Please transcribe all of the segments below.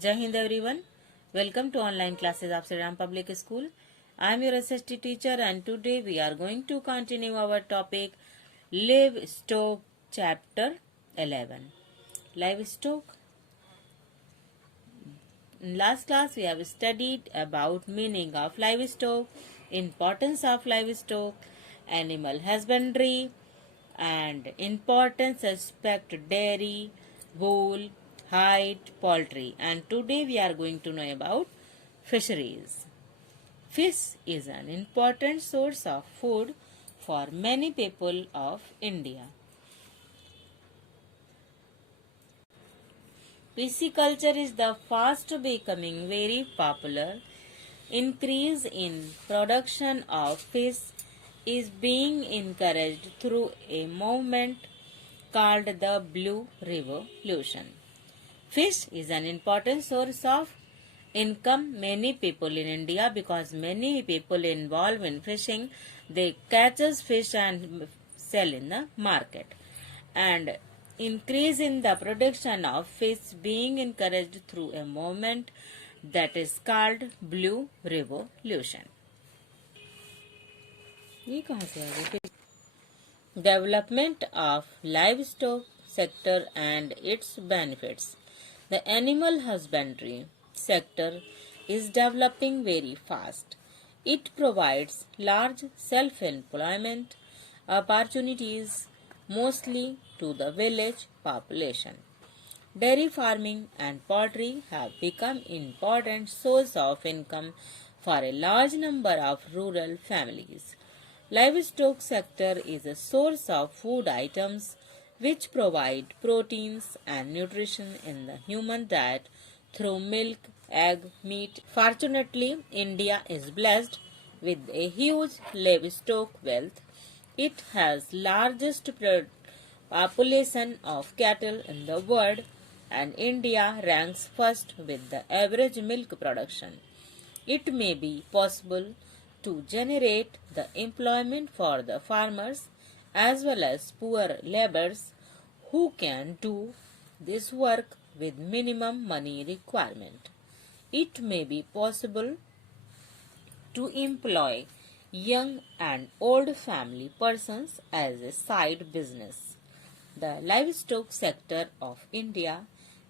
Jai Hind everyone. Welcome to online classes of Sri Ram Public School. I am your SST teacher and today we are going to continue our topic Livestock chapter 11. Livestock. In last class we have studied about meaning of livestock, importance of livestock, animal husbandry and importance aspect dairy, wool, hide, poultry, and today we are going to know about fisheries. Fish is an important source of food for many people of India. Pisciculture is the fast becoming very popular. Increase in production of fish is being encouraged through a movement called the Blue Revolution. Fish is an important source of income many people in India because many people involved in fishing, they catches fish and sell in the market. And increase in the production of fish being encouraged through a movement that is called Blue Revolution. ये कहाँ से आ गया? Development of livestock sector and its benefits. The animal husbandry sector is developing very fast. It provides large self-employment opportunities mostly to the village population. Dairy farming and poultry have become important source of income for a large number of rural families. Livestock sector is a source of food items which provide proteins and nutrition in the human diet through milk, egg, meat. Fortunately, India is blessed with a huge livestock wealth. It has largest population of cattle in the world and India ranks first with the average milk production. It may be possible to generate the employment for the farmers as well as poor laborers who can do this work with minimum money requirement. It may be possible to employ young and old family persons as a side business. The livestock sector of India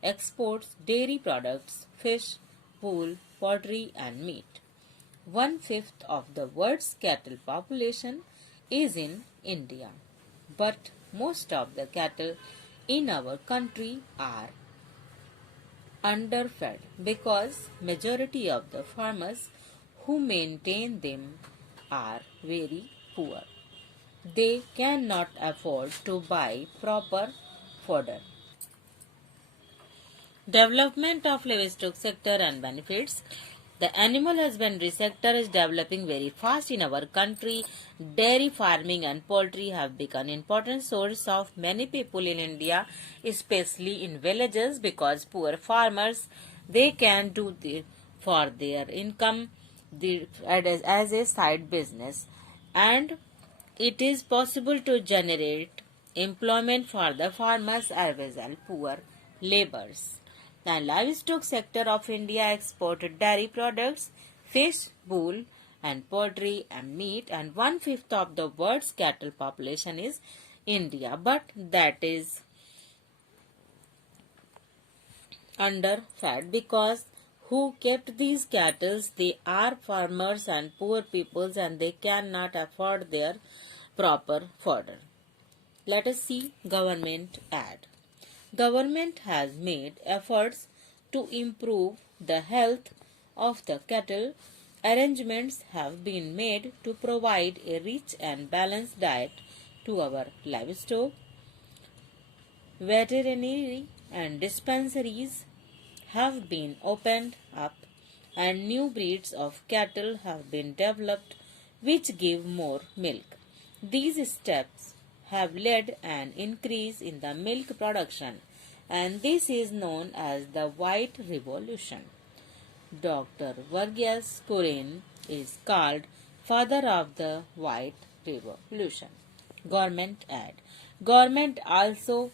exports dairy products, fish, wool, poultry and meat. 1/5 of the world's cattle population is in India, but most of the cattle in our country are underfed because majority of the farmers who maintain them are very poor. They cannot afford to buy proper fodder. Development of livestock sector and benefits. The animal husbandry sector is developing very fast in our country. Dairy farming and poultry have become important source of many people in India, especially in villages because poor farmers, they can do for their income as a side business, and it is possible to generate employment for the farmers as well as poor laborers. The livestock sector of India exported dairy products, fish, wool, and poultry and meat, and 1/5 of the world's cattle population is India, but that is underfed because who kept these cattle? They are farmers and poor peoples and they cannot afford their proper fodder. Let us see government ad. Government has made efforts to improve the health of the cattle. Arrangements have been made to provide a rich and balanced diet to our livestock. Veterinary and dispensaries have been opened up and new breeds of cattle have been developed which give more milk. These steps have led an increase in the milk production and this is known as the White Revolution. Dr. Varghese Kurian is called father of the White Revolution. Government ad. Government also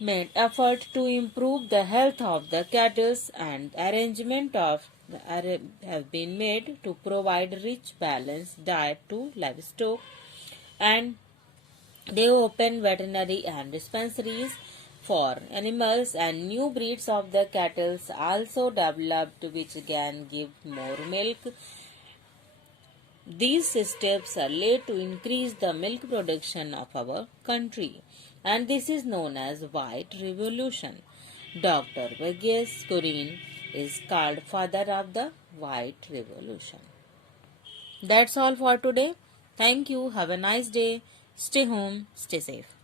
made effort to improve the health of the cattle, and arrangement of have been made to provide rich balanced diet to livestock, and they open veterinary and dispensaries for animals, and new breeds of the cattle also developed which can give more milk. These steps are laid to increase the milk production of our country, and this is known as White Revolution. Dr. Verghese Kurin is called father of the White Revolution. That's all for today. Thank you. Have a nice day. Stay home. Stay safe.